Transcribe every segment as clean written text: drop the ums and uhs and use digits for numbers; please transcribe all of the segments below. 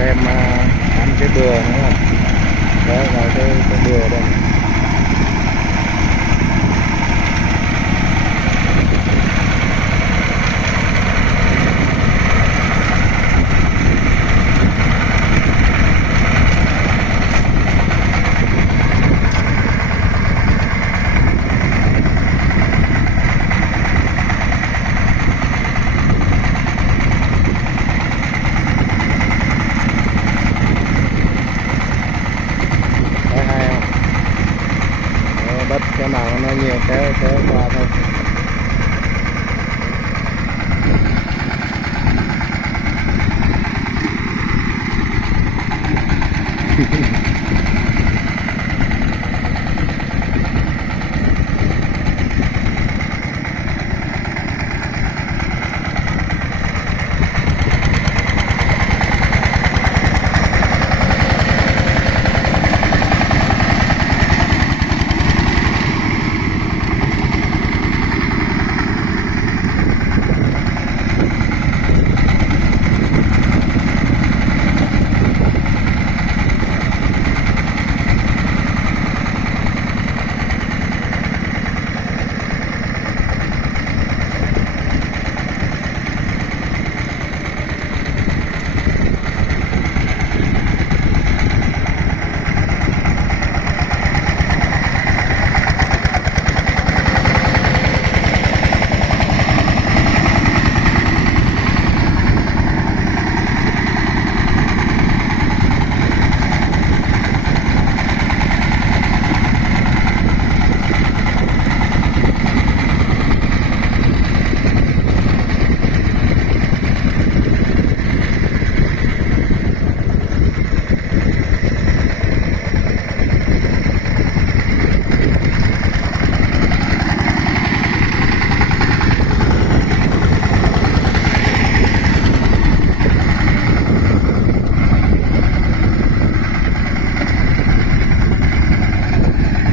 xem ăn cái bừa nữa. Đấy là cái bừa đây. Đấy, hay không? Đất cái nào nó nhiều kéo qua thôi.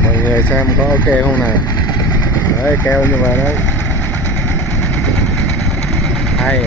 Mọi người xem có ok không này. Đấy, keo như vậy đấy, hay.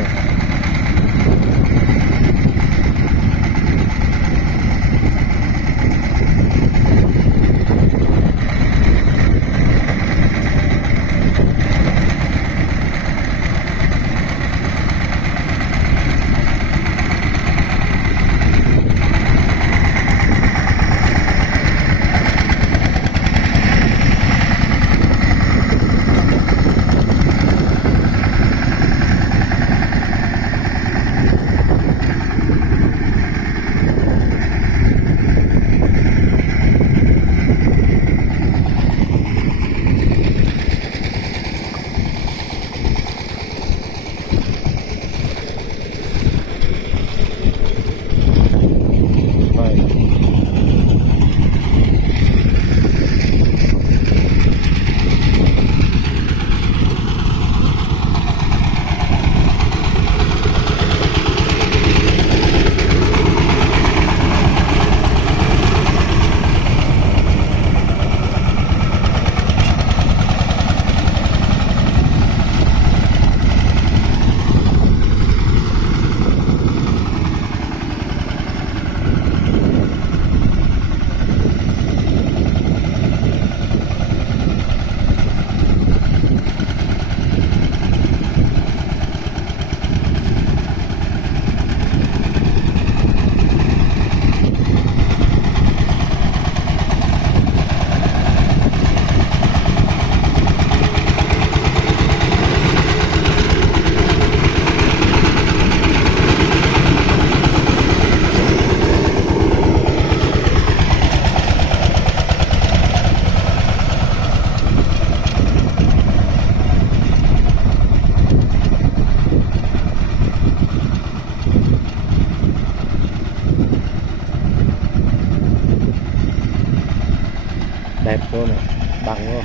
Đẹp luôn này, bằng luôn,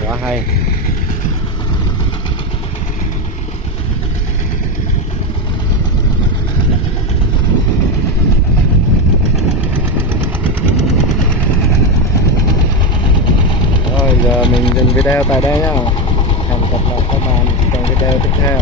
quá hay. Rồi giờ mình dừng video tại đây nhá. Hẹn gặp lại các bạn trong video tiếp theo.